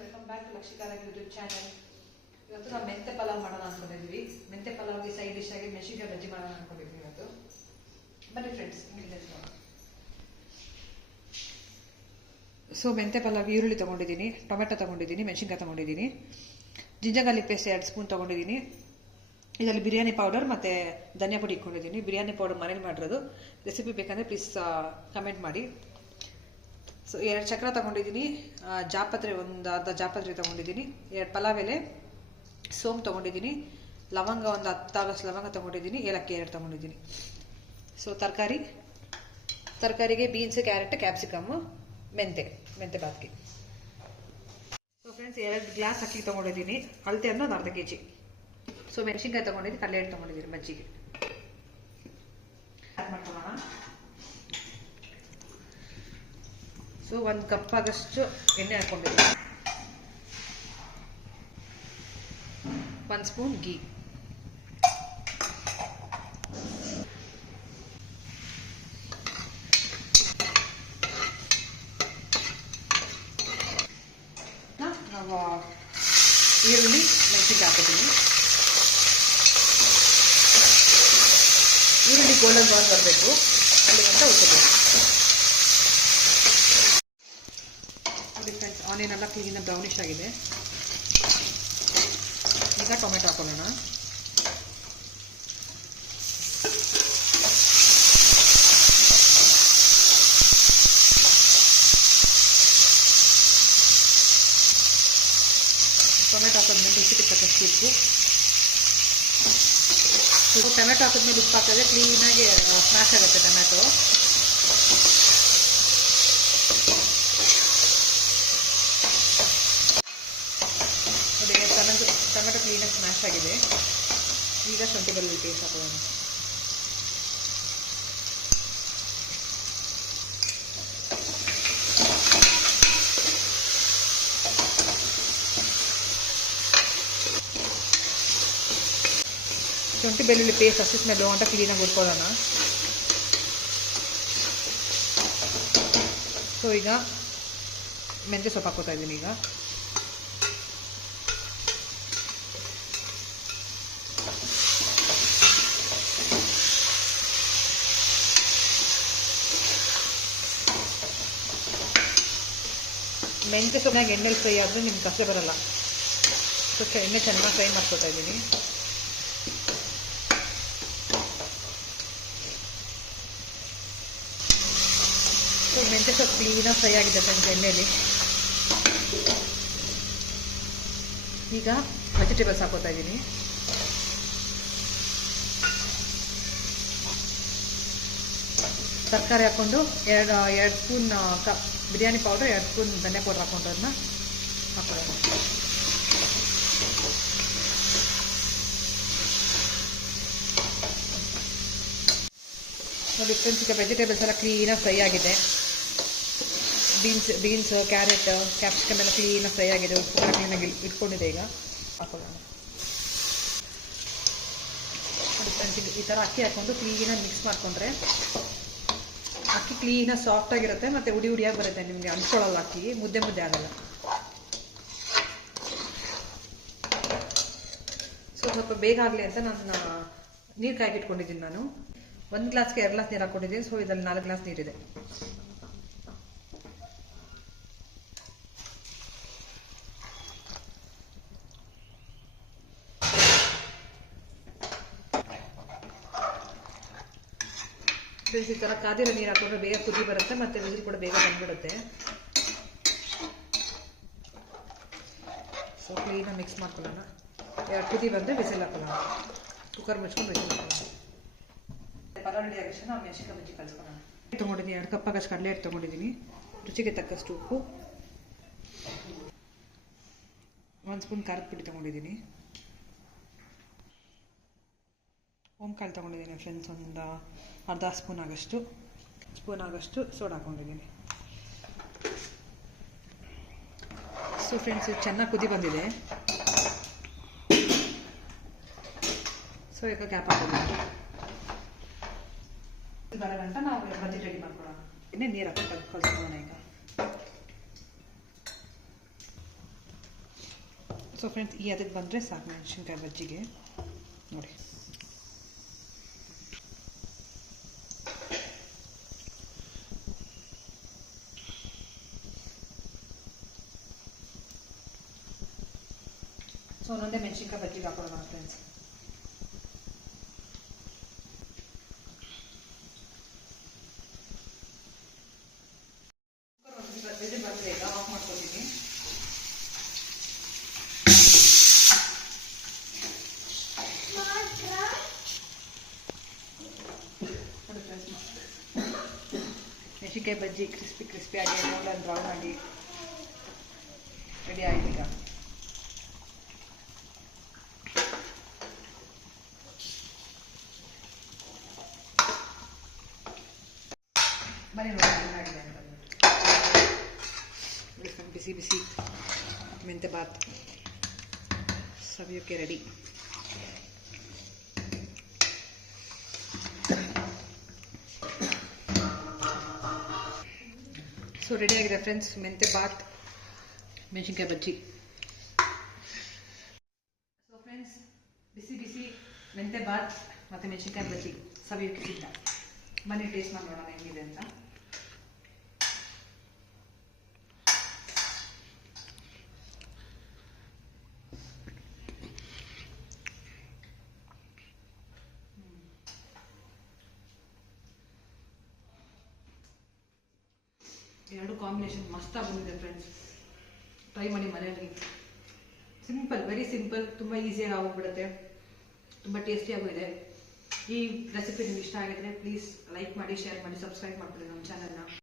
Welcome back to Lakshikara YouTube channel ಇವತ್ತು ನಾವು ಮೆಂತೆ ಪಲಾವ್ ಮಾಡೋಣ ಅನ್ಕೊಂಡಿದ್ವಿ. ಮೆಂತೆ ಪಲಾವ್ಗೆ ಸೈಡ್ ಡಿಶ್ ಆಗಿ ಮೆಣಸಿನ್ಕಾಯಿ ಬಜ್ಜಿ ಮಾಡೋಣ ಅನ್ಕೊಂಡಿದ್ವಿ ಇವತ್ತು. ಬನ್ನಿ ಫ್ರೆಂಡ್ಸ್ ಸೊ ಮೆಂತೆ ಪಲಾವ್ ಈರುಳ್ಳಿ ತೊಗೊಂಡಿದ್ದೀನಿ, ಟೊಮೆಟೊ ತೊಗೊಂಡಿದ್ದೀನಿ, ಮೆಣಸಿನ್ಕಾಯಿ ತೊಗೊಂಡಿದ್ದೀನಿ. ಜಿಂಜರ್ ಗಾರ್ಲಿಕ್ ಪೇಸ್ಟ್ ಎರಡು ಸ್ಪೂನ್ ತೊಗೊಂಡಿದ್ದೀನಿ. ಇದರಲ್ಲಿ ಬಿರಿಯಾನಿ ಪೌಡರ್ ಮತ್ತು ಧನಿಯಾ ಪುಡಿ ಇಟ್ಕೊಂಡಿದ್ದೀನಿ. ಬಿರಿಯಾನಿ ಪೌಡರ್ ಮನೇಲಿ ಮಾಡಿರೋದು. ರೆಸಿಪಿ ಬೇಕಂದರೆ ಪ್ಲೀಸ್ ಕಮೆಂಟ್ ಮಾಡಿ. ಸೊ ಎರಡು ಚಕ್ರ ತೊಗೊಂಡಿದ್ದೀನಿ. ಜಾಪತ್ರೆ, ಒಂದು ಅರ್ಧ ಜಾಪತ್ರೆ ತೊಗೊಂಡಿದ್ದೀನಿ. ಎರಡು ಪಲಾವ್ ಎಲೆ ಸೋಮ್ ತೊಗೊಂಡಿದ್ದೀನಿ. ಲವಂಗ, ಒಂದು ಹತ್ತಾಗಷ್ಟು ಲವಂಗ ತೊಗೊಂಡಿದ್ದೀನಿ. ಏಲಕ್ಕಿ ಎರಡು ತೊಗೊಂಡಿದ್ದೀನಿ. ಸೊ ತರಕಾರಿ. ತರಕಾರಿಗೆ ಬೀನ್ಸ್ ಕ್ಯಾರೆಟ್ ಕ್ಯಾಪ್ಸಿಕಮ್ಮು ಮೆಂತೆ ಮೆಂತೆ ಬಾತ್ಗೆ. ಸೊ ಫ್ರೆಂಡ್ಸ್ ಎರಡು ಗ್ಲಾಸ್ ಅಕ್ಕಿ ತೊಗೊಂಡಿದ್ದೀನಿ. ಅಳತೆ ಅಂದ್ರೆ ಒಂದು ಅರ್ಧ ಕೆ ಜಿ ಸೊ ಮೆಣಸಿನ್ಕಾಯಿ ತೊಗೊಂಡಿದ್ದೀನಿ. ಹಿಟ್ಟು ತೊಗೊಂಡಿದ್ದೀನಿ ಮಜ್ಜಿಗೆ ಮಾಡ್ಕೊಳ್ಳೋಣ ಸೊ ಒಂದು ಕಪ್ ಆಗಷ್ಟು ಎಣ್ಣೆ ಹಾಕೊಂಡಿದ್ದೀನಿ. ಒಂದು ಸ್ಪೂನ್ ಗೀ ನಾವು ಈರುಳ್ಳಿ ಮೆಣಸಿಗೆ ಹಾಕಿದ್ದೀನಿ ಈರುಳ್ಳಿ ಗೋಲ್ಡನ್ ಬ್ರೌನ್ ಬರಬೇಕು. ಅಲ್ಲಿ ಅಂತ ಉಚ್ಚಬೇಕು ನೋಡಿ ಫ್ರೆಂಡ್ಸ್ ಆನಿಯನ್ ಎಲ್ಲ ಕ್ಲೀನಾಗಿ ಬ್ರೌನಿಶ್ ಆಗಿದೆ. ಈಗ ಟೊಮೆಟೊ ಹಾಕೊಳ್ಳೋಣ. ಟೊಮೆಟೊ ಹಾಕೋದ್ಮೇಲೆ ರುಚಿಗೆ ತಕ್ಕಷ್ಟು ಉಪ್ಪು. ಟೊಮೆಟೊ ಹಾಕಿದ್ಮೇಲೆ ಉಪ್ಪು ಹಾಕಿದ್ರೆ ಕ್ಲೀನಾಗಿ ಸ್ಮ್ಯಾಶ್ ಆಗುತ್ತೆ ಟೊಮೆಟೊ ನೋಡಿ ಟೊಮೆಟೊ ಟೊಮೆಟೊ ಸ್ಮ್ಯಾಶ್ ಆಗಿದೆ. ಈಗ ಶುಂಠಿ ಬೆಳ್ಳುಳ್ಳಿ ಪೇಸ್ಟ್ ಹಾಕೋಣ. ಶುಂಠಿ ಬೆಳ್ಳುಳ್ಳಿ ಪೇಸ್ಟ್ ಹಸಿ ಸ್ಮೆಲ್ಲು ಅಂತ ಕ್ಲೀನಾಗಿ ಹುರ್ಕೊಳ್ಳೋಣ. ಸೊ ಈಗ ಮೆಂತ್ಯ ಸೊಪ್ಪು ಹಾಕೋತಾ ಇದ್ದೀನಿ ಈಗ. ಮೆಂತ್ಯ ಸೊಪ್ಪಿನಾಗ ಎಣ್ಣೆಲಿ ಫ್ರೈ ಆದರೆ ನಿಮ್ಗೆ ಕಷ್ಟ ಬರಲ್ಲ. ಸೊ ಎಣ್ಣೆ ಚೆನ್ನಾಗಿ ಫ್ರೈ ಮಾಡ್ಕೊತಾ ಇದ್ದೀನಿ. ಸೊ ಮೆಂತ್ಯ ಸೊಪ್ಪು ಕ್ಲೀನಾಗಿ ಫ್ರೈ ಆಗಿದೆ ಫ್ರೆಂಡ್ಸ್ ಎಣ್ಣೆಯಲ್ಲಿ ಈಗ ವೆಜಿಟೇಬಲ್ಸ್ ಹಾಕೋತಾ ಇದ್ದೀನಿ. ತರಕಾರಿ ಹಾಕ್ಕೊಂಡು ಎರಡು ಎರಡು ಸ್ಪೂನ್ ಕಪ್. ಬಿರಿಯಾನಿ ಪೌಡ್ರ್ ಎರಡು ಸ್ಪೂನ್ ಧನಿಯಾ ಪೌಡ್ರ್ ಹಾಕೊಂಡು ಅದನ್ನ ಹಾಕೊಳ್ಳೋಣ. ನೋಡಿ ಫ್ರೆಂಡ್ಸ್ ಈಗ ವೆಜಿಟೇಬಲ್ಸ್ ಎಲ್ಲ ಕ್ಲೀನಾಗಿ ಫ್ರೈ ಆಗಿದೆ. ಬೀನ್ಸ್ ಬೀನ್ಸ್ ಕ್ಯಾರೆಟ್ ಕ್ಯಾಪ್ಸಿಕಮ್ ಎಲ್ಲ ಕ್ಲೀನಾಗಿ ಫ್ರೈ ಆಗಿದೆ. ಉಪ್ಪು ಕ್ಲೀನಾಗಿ ಇಟ್ಕೊಂಡಿದೆ ಈಗ. ಹಾಕೊಳ್ಳೋಣ. ನೋಡಿ ಈ ಥರ ಅಕ್ಕಿ ಹಾಕ್ಕೊಂಡು ಕ್ಲೀನಾಗಿ ಮಿಕ್ಸ್ ಮಾಡಿಕೊಂಡ್ರೆ ಅಕ್ಕಿ ಸಾಫ್ಟ್ ಆಗಿರುತ್ತೆ, ಮತ್ತೆ ಉಡಿ ಉಡಿಯಾಗಿ ಬರುತ್ತೆ ನಿಮಗೆ ಅಂಟ್ಕೊಳ್ಳಲ್ಲ ಅಕ್ಕಿ ಮುದ್ದೆ ಮುದ್ದೆ ಆಗಲ್ಲ. ಸೊ ಸ್ವಲ್ಪ ಬೇಗ ಆಗಲಿ ಅಂತ ನಾನು ನೀರು ಕಾಯ್ದು ಇಟ್ಕೊಂಡಿದ್ದೀನಿ ನಾನು. ಒಂದು ಗ್ಲಾಸ್ಗೆ ಎರಡು ಗ್ಲಾಸ್ ನೀರು ಹಾಕೊಂಡಿದ್ದೀನಿ ಸೊ ಇದರಲ್ಲಿ ನಾಲ್ಕು ಗ್ಲಾಸ್ ನೀರಿದೆ. ಈ ಥರ ಕಾದಿರೋ ನೀರು ಹಾಕೊಂಡ್ರೆ ಬೇಗ ಕುದಿ ಬರುತ್ತೆ ಮತ್ತು ವಿಸಿಲ್ ಕೂಡ ಬೇಗ ಬಂದ್ಬಿಡುತ್ತೆ. ಸೊ ಕ್ಲೀನಾಗಿ ಮಿಕ್ಸ್ ಮಾಡ್ಕೊಳ್ಳೋಣ. ಎರಡು ಕುದಿ ಬಂದರೆ ಬಿಸಿಲು ಹಾಕೊಳ್ಳೋಣ. ಕುಕ್ಕರ್ ಮುಚ್ಕೊಂಡು ಬಿಸಿಲು ಹಾಕೊಳ್ಳೋಣ. ಪಲಾವ್ ರೆಡಿ ನಾವು ಮೆಣಸಿನ ಬಜ್ಜಿ ಕಲಿಸ್ಕೊಳ್ಳೋಣ ತೊಗೊಂಡಿದ್ದೀನಿ ಎರಡು ಕಪ್ ಆಗಷ್ಟು ಕಡಲೆ ಹಿಟ್ಟು ತೊಗೊಂಡಿದ್ದೀನಿ. ರುಚಿಗೆ ತಕ್ಕಷ್ಟು ಉಪ್ಪು. ಒಂದು ಸ್ಪೂನ್ ಖಾರದ ಪುಡಿ ತೊಗೊಂಡಿದ್ದೀನಿ. ಓಂಕಾಳು ತೊಗೊಂಡಿದ್ದೀನಿ ಫ್ರೆಂಡ್ಸ್ ಒಂದು ಅರ್ಧ ಸ್ಪೂನ್ ಆಗಷ್ಟು. ಸ್ಪೂನ್ ಆಗೋಷ್ಟು ಸೋಡಾ ಹಾಕೊಂಡಿದ್ದೀನಿ. ಸೊ ಫ್ರೆಂಡ್ಸ್ ಇದು ಚೆನ್ನಾಗಿ ಕುದಿ ಬಂದಿದೆ. ಸೊ ಈಗ ಕ್ಯಾಪ್ ಹಾಕೊಂಡಿದ್ದೀನಿ ಬರೋ ಗಂಟ ನಾವು ಬಜ್ಜಿ ರೆಡಿ ಮಾಡ್ಕೊಳ್ಳೋಣ. ಇನ್ನೇ ನೀರು ಹಾಕೊಂಡು ಕಲ್ಸ್ಕೊಳ್ಳೋಣ ಈಗ. ಸೊ ಫ್ರೆಂಡ್ಸ್ ಈ ಅದಕ್ಕೆ ಬಂದರೆ ಸಾಕು ಮೆಣಸಿನ್ಕಾಯಿ ಬಜ್ಜಿಗೆ. ನೋಡಿ. ಸೊ ಒಂದೊಂದೇ ಮೆಣಸಿನ್ಕಾಯಿ ಬಜ್ಜಿಗೆ ಹಾಕೊಳ್ಳೋಣ ಫ್ರೆಂಡ್ಸ್ ಮೆಣಸಿನ್ಕಾಯಿ ಬಜ್ಜಿ ಕ್ರಿಸ್ಪಿ ಕ್ರಿಸ್ಪಿ ಗೋಲ್ಡನ್ ಬ್ರೌನ್ ಆಗಿ ರೆಡಿ ಆಗಿದೆ ಬನ್ನಿ ನೋಡಿ ಏನಾಗಿದೆ ಅಂತ ನೋಡಿ friends, ಬಿಸಿ ಬಿಸಿ ಮೆಂತೆ ಬಾತ್ ಸವಿಯೋಕ್ಕೆ ರೆಡಿ ಸೊ ರೆಡಿ ಆಗಿದೆ ಫ್ರೆಂಡ್ಸ್ ಮೆಂತೆ ಬಾತ್ ಮೆಣಸಿನ್ಕಾಯಿ ಬಜ್ಜಿ ಸೊ ಫ್ರೆಂಡ್ಸ್ ಬಿಸಿ ಬಿಸಿ ಮೆಂತೆ ಬಾತ್ ಮತ್ತು ಮೆಣಸಿನ್ಕಾಯಿ ಬಜ್ಜಿ ಸವಿಯೋಕ್ಕೆ ಸಿದ್ಧ ಬನ್ನಿ ಟೇಸ್ಟ್ ಮಾಡಿ ನೋಡೋಣ ಹೆಂಗಿದೆ ಅಂತ ಎರಡು ಕಾಂಬಿನೇಷನ್ ಮಸ್ತಾಗಿ ಬಂದಿದೆ ಫ್ರೆಂಡ್ಸ್ ಟ್ರೈ ಮಾಡಿ ಮನೆಯಲ್ಲಿ. ಸಿಂಪಲ್ ವೆರಿ ಸಿಂಪಲ್ ತುಂಬ ಈಸಿಯಾಗಿ ಆಗೋಗ್ಬಿಡುತ್ತೆ. ತುಂಬ ಟೇಸ್ಟಿಯಾಗೂ ಇದೆ. ಈ ರೆಸಿಪಿ ನಿಮ್ಗೆ ಇಷ್ಟ ಆಗಿದ್ರೆ ಪ್ಲೀಸ್ ಲೈಕ್ ಮಾಡಿ ಶೇರ್ ಮಾಡಿ ಸಬ್ಸ್ಕ್ರೈಬ್ ಮಾಡ್ಕೊಳ್ಳಿ ನಮ್ಮ ಚಾನಲ್ನ